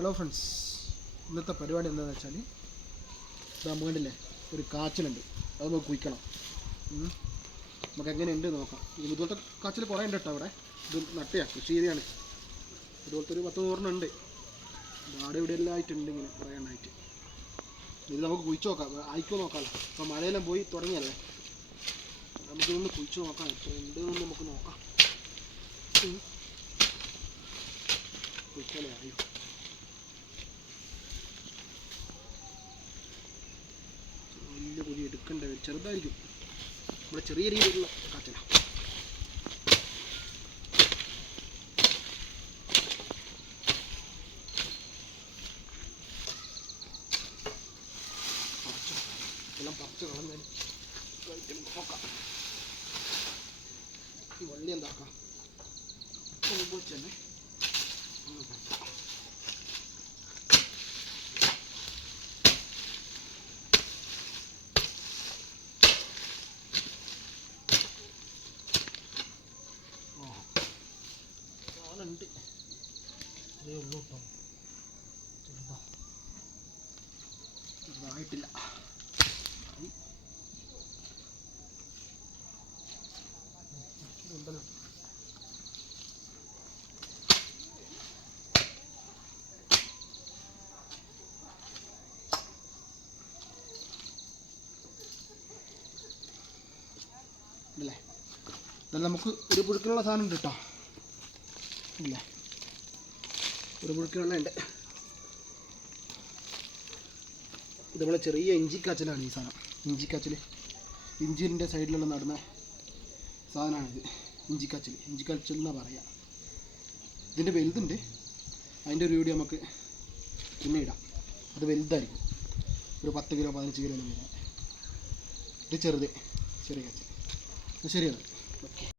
Hello friends ഇന്നത്തെ പരിപാടി എന്താണെന്ന് വെച്ചാൽ നമുക്ക് കണ്ടില്ലേ ഒരു കാച്ചിലുണ്ട്. അത് നമുക്ക് കുയിക്കണം ഉം. നമുക്ക് എങ്ങനെയുണ്ട് നോക്കാം. ഇതുപോലത്തെ കാച്ചിൽ കുറേ ഉണ്ട് കേട്ടോ അവിടെ. ഇത് നട്ടയാ കൃഷി ചെയ്താണ് ഇതുപോലത്തെ ഒരു പത്ത് നൂറിന് ഉണ്ട്. നാട് ഇവിടെ എല്ലാം ആയിട്ടുണ്ട് ഇങ്ങനെ കുറേ എണ്ണമായിട്ട് ഇത് നമുക്ക് കുഴിച്ച് നോക്കാം. ആയിക്കോ നോക്കാമല്ലോ ഇപ്പോൾ മഴയെല്ലാം പോയി തുടങ്ങിയല്ലേ? നമുക്കിതൊന്ന് കുഴിച്ച് നോക്കാം. എത്ര ഉണ്ട് എന്ന് നമുക്ക് നോക്കാം. കുഴിക്കാലേ ആയോ ചെറുതായിരിക്കും. നമ്മുടെ ചെറിയ രീതിയിലുള്ള കാച്ചല എല്ലാം പറിച്ച് കളഞ്ഞാൽ നോക്കാം. ഈ വള്ളി എന്താക്കാം? തന്നെ സാധനമുണ്ട് അതേ ഉള്ളൂ കേട്ടോ ചെറുതാ. ചെറുതായിട്ടില്ല നമുക്ക് ഒരു പുഴുക്കിനുള്ള സാധനം ഉണ്ട് കേട്ടോ. ഇല്ല ഒരു പുഴുക്കിനുള്ള ഉണ്ട്. ഇത് നമ്മളെ ചെറിയ ഇഞ്ചിക്കാച്ചിലാണ് ഈ സാധനം. ഇഞ്ചിക്കാച്ചിൽ ഇഞ്ചിന്റെ സൈഡിലുള്ള നടന്ന സാധനമാണിത് ഇഞ്ചിക്കാച്ചിൽ ഇഞ്ചിക്കാച്ചിൽ എന്നാണ് പറയുക ഇതിന്റെ വലുതുണ്ട്. അതിന്റെ ഒരു വീഡിയോ നമുക്ക് പിന്നെ ഇടാം. അത് വലുതായിരിക്കും. ഒരു പത്ത് കിലോ പതിനഞ്ച് കിലോ വരെ ഇത് ചെറുത്. ചെറിയ കാച്ചിൽ ശരിയാണ്. ഓക്കെ